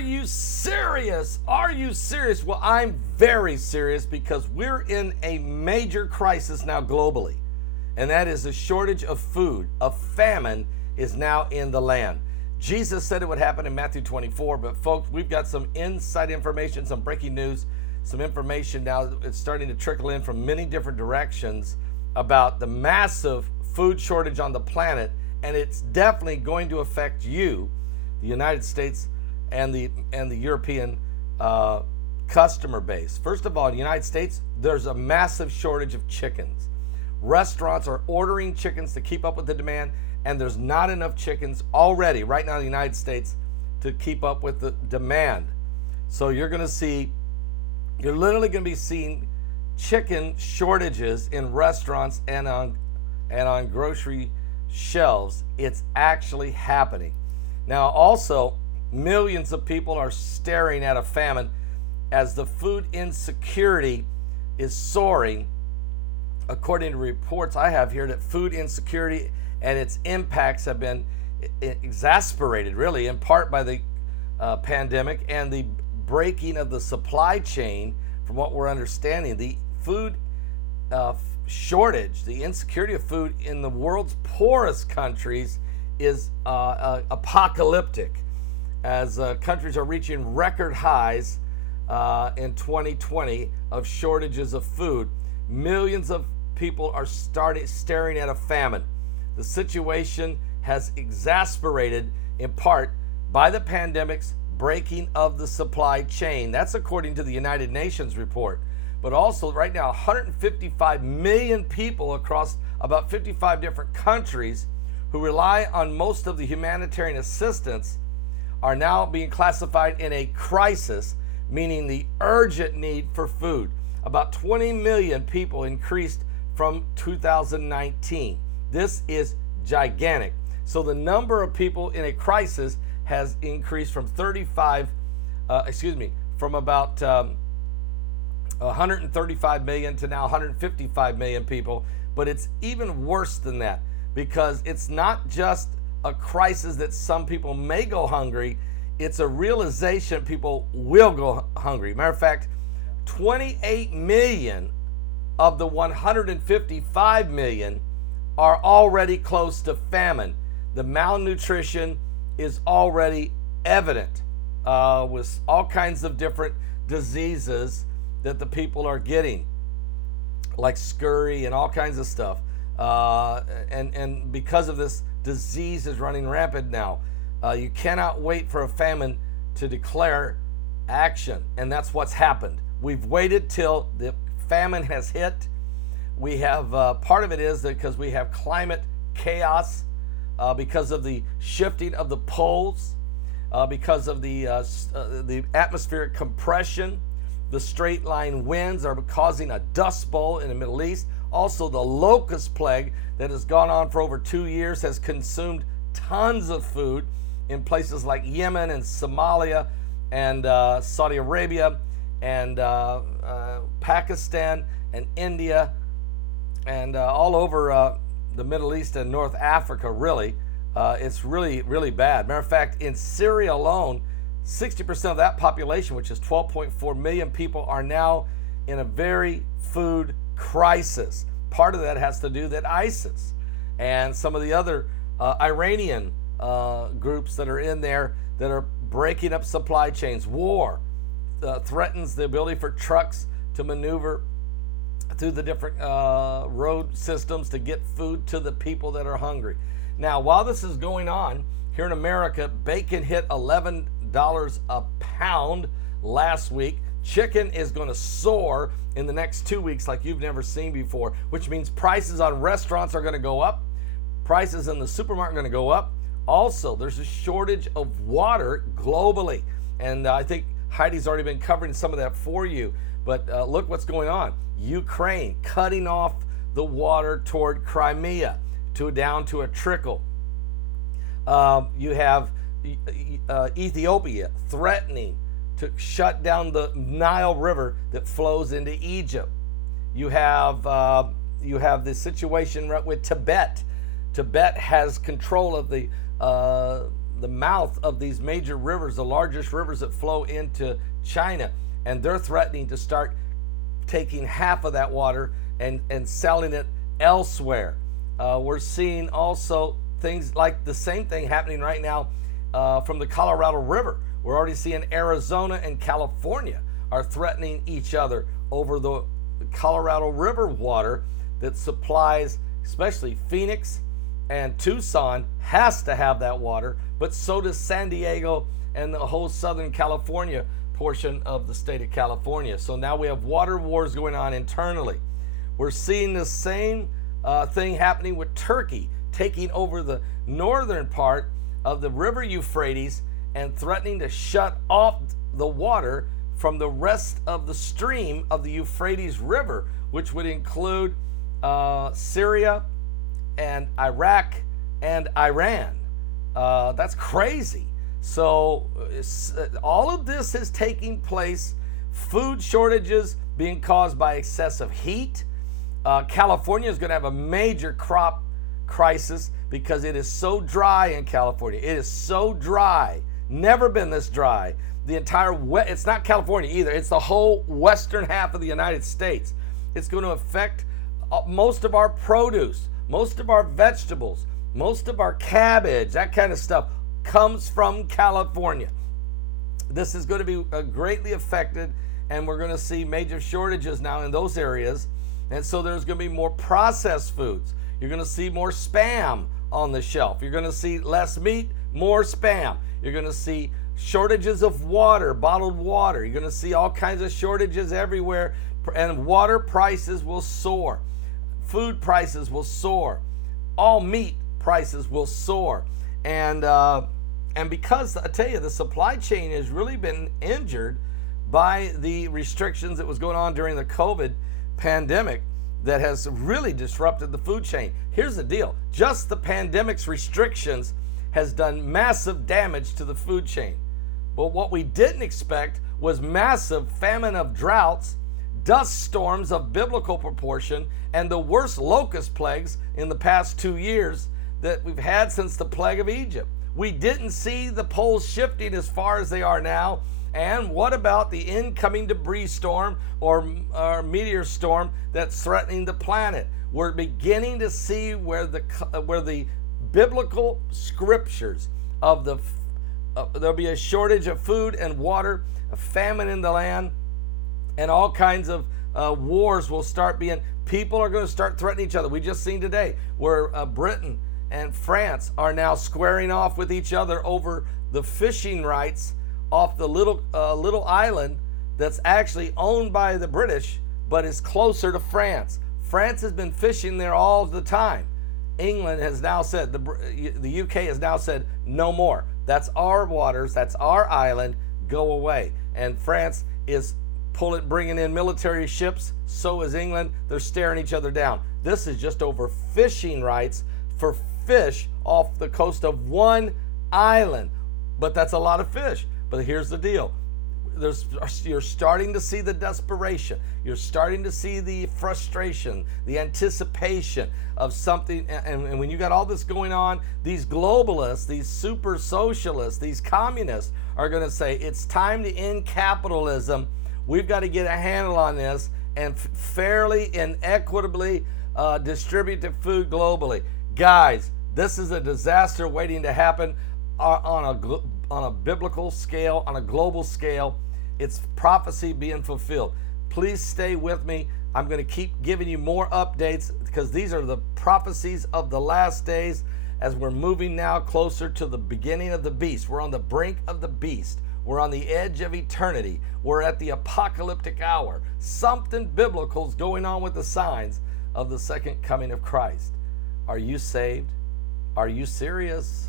you serious? Are you serious? Well, I'm very serious because we're in a major crisis now globally, and that is a shortage of food. A famine is now in the land. Jesus said it would happen in Matthew 24, but folks, we've got some inside information, some breaking news, some information now. It's starting to trickle in from many different directions about the massive food shortage on the planet, and it's definitely going to affect you, the United States, and the European customer base. First of all, in the United States, there's a massive shortage of chickens. Restaurants are ordering chickens to keep up with the demand, and there's not enough chickens already right now in the United States to keep up with the demand. So you're literally going to be seeing chicken shortages in restaurants and on grocery shelves. It's actually happening. Now also, millions of people are staring at a famine as the food insecurity is soaring. According to reports I have here, that food insecurity and its impacts have been exacerbated, really, in part by the pandemic and the breaking of the supply chain. From what we're understanding, the food shortage, the insecurity of food in the world's poorest countries is apocalyptic, as countries are reaching record highs in 2020 of shortages of food. Millions of people are staring at a famine. The situation has exacerbated in part by the pandemic's breaking of the supply chain. That's according to the United Nations report. But also right now, 155 million people across about 55 different countries who rely on most of the humanitarian assistance are now being classified in a crisis, meaning the urgent need for food. About 20 million people increased from 2019. This is gigantic. So the number of people in a crisis has increased from from about 135 million to now 155 million people. But it's even worse than that, because it's not just a crisis that some people may go hungry. It's a realization people will go hungry. Matter of fact, 28 million of the 155 million are already close to famine. The malnutrition is already evident with all kinds of different diseases that the people are getting, like scurry and all kinds of stuff. And because of this, disease is running rampant now. You cannot wait for a famine to declare action, and that's what's happened. We've waited till the famine has hit. We have part of it is that because we have climate chaos, because of the shifting of the poles, because of the atmospheric compression. The straight line winds are causing a dust bowl in the Middle East. Also, the locust plague that has gone on for over 2 years has consumed tons of food in places like Yemen and Somalia and Saudi Arabia and Pakistan and India and all over the Middle East and North Africa, really. It's really, really bad. Matter of fact, in Syria alone, 60% of that population, which is 12.4 million people, are now in a very food crisis. Part of that has to do that ISIS and some of the other Iranian groups that are in there that are breaking up supply chains. War threatens the ability for trucks to maneuver through the different road systems to get food to the people that are hungry. Now, while this is going on, here in America, bacon hit $11 a pound last week. Chicken is going to soar in the next 2 weeks like you've never seen before, which means prices on restaurants are going to go up. Prices in the supermarket are going to go up. Also, there's a shortage of water globally. And I think Heidi's already been covering some of that for you. But look what's going on. Ukraine cutting off the water toward Crimea down to a trickle. You have Ethiopia threatening to shut down the Nile River that flows into Egypt. You have the situation right with Tibet. Tibet has control of the the mouth of these major rivers, the largest rivers that flow into China, and they're threatening to start taking half of that water and selling it elsewhere. We're seeing also things like the same thing happening right now from the Colorado River. We're already seeing Arizona and California are threatening each other over the Colorado River water that supplies, especially Phoenix and Tucson has to have that water, but so does San Diego and the whole Southern California portion of the state of California. So now we have water wars going on internally. We're seeing the same thing happening with Turkey taking over the northern part of the river Euphrates and threatening to shut off the water from the rest of the stream of the Euphrates River, which would include Syria and Iraq and Iran. That's crazy. So all of this is taking place. Food shortages being caused by excessive heat. California is going to have a major crop crisis because it is so dry in California. It is so dry. Never been this dry. The entire it's not California either. It's the whole western half of the United States. It's going to affect most of our produce, most of our vegetables, most of our cabbage, that kind of stuff comes from California. This is going to be greatly affected, and we're going to see major shortages now in those areas. And so there's going to be more processed foods. You're going to see more Spam on the shelf. You're going to see less meat, more Spam. You're going to see shortages of water, bottled water. You're going to see all kinds of shortages everywhere, and water prices will soar. Food prices will soar. All meat prices will soar. And because I tell you, the supply chain has really been injured by the restrictions that was going on during the COVID pandemic that has really disrupted the food chain. Here's the deal. Just the pandemic's restrictions has done massive damage to the food chain. But what we didn't expect was massive famine of droughts, dust storms of biblical proportion, and the worst locust plagues in the past 2 years that we've had since the plague of Egypt. We didn't see the poles shifting as far as they are now. And what about the incoming debris storm or meteor storm that's threatening the planet? We're beginning to see where the biblical scriptures of there'll be a shortage of food and water, a famine in the land, and all kinds of wars will start being. People are going to start threatening each other. We just seen today where Britain and France are now squaring off with each other over the fishing rights off the little island that's actually owned by the British, but is closer to France. France has been fishing there all the time. England has now said, the UK has now said, no more. That's our waters, that's our island, go away. And France is bringing in military ships, so is England. They're staring each other down. This is just over fishing rights for fish off the coast of one island. But that's a lot of fish. But here's the deal. You're starting to see the desperation. You're starting to see the frustration, the anticipation of something. And when you got all this going on, these globalists, these super socialists, these communists are going to say, it's time to end capitalism. We've got to get a handle on this and fairly and equitably distribute the food globally. Guys, this is a disaster waiting to happen on a biblical scale, on a global scale. It's prophecy being fulfilled. Please stay with me. I'm going to keep giving you more updates because these are the prophecies of the last days as we're moving now closer to the beginning of the beast. We're on the brink of the beast. We're on the edge of eternity. We're at the apocalyptic hour. Something biblical is going on with the signs of the second coming of Christ. Are you saved? Are you serious?